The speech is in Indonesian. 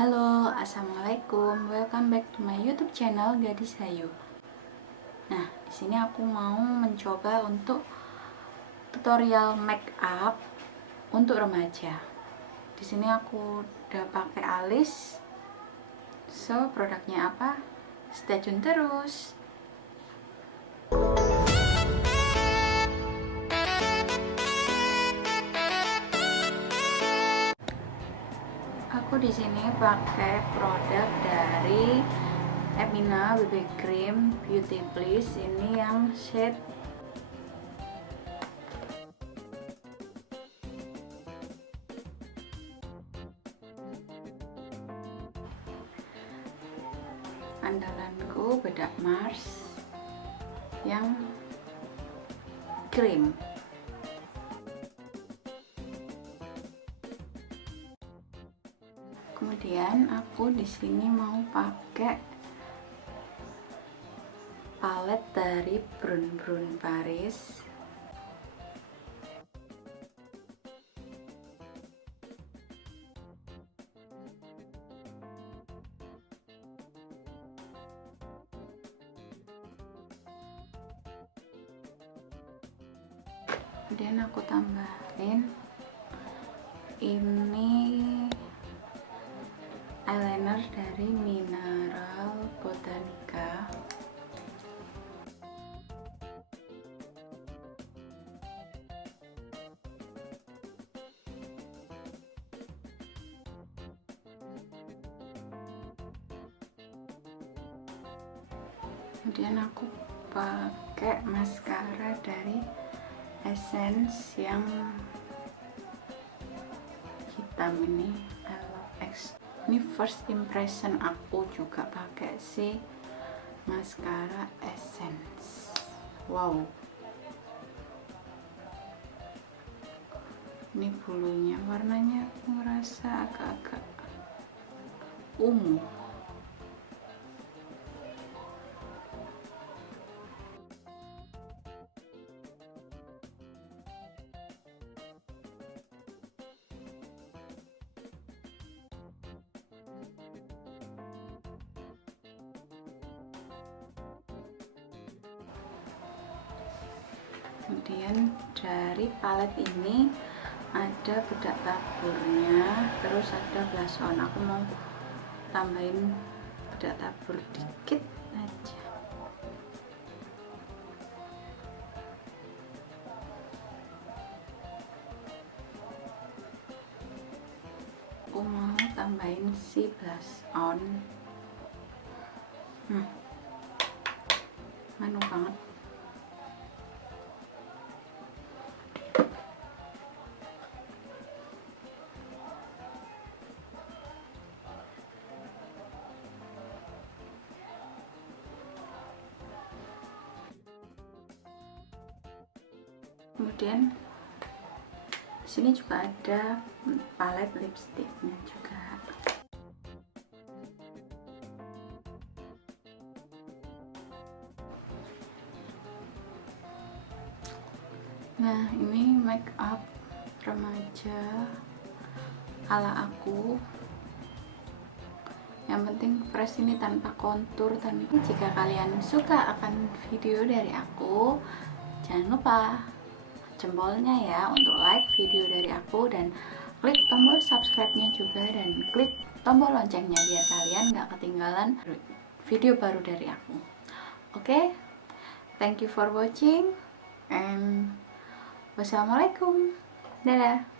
Halo, assalamualaikum. Welcome back to my YouTube channel Gadis Hayu. Nah, di sini aku mau mencoba untuk tutorial make up untuk remaja. Di sini aku udah pakai alis. So, produknya apa? Stay tune terus. Aku di sini pakai produk dari Emina BB Cream Beauty Bliss. Ini yang shade andalanku, Bedak Marcks yang cream. Kemudian aku di sini mau pakai palet dari Brun Paris. Kemudian aku tambahin ini eyeliner dari Botanica. Kemudian aku pakai mascara dari Essence yang hitam ini. Ini first impression aku juga pakai si mascara Essence. Wow, ini bulunya warnanya aku ngerasa agak-agak ungu. Kemudian dari palet ini ada bedak taburnya, terus ada blush on. Aku mau tambahin bedak tabur dikit aja. Aku mau tambahin si blush on. Manu banget. Kemudian di sini juga ada palet lipstiknya juga. Nah, ini make up remaja ala aku. Yang penting fresh, ini tanpa kontur. Jika kalian suka akan video dari aku, jangan lupa jempolnya ya untuk like video dari aku, dan klik tombol subscribe-nya juga, dan klik tombol loncengnya biar kalian gak ketinggalan video baru dari aku. Oke, thank you for watching and wassalamualaikum. Dadah.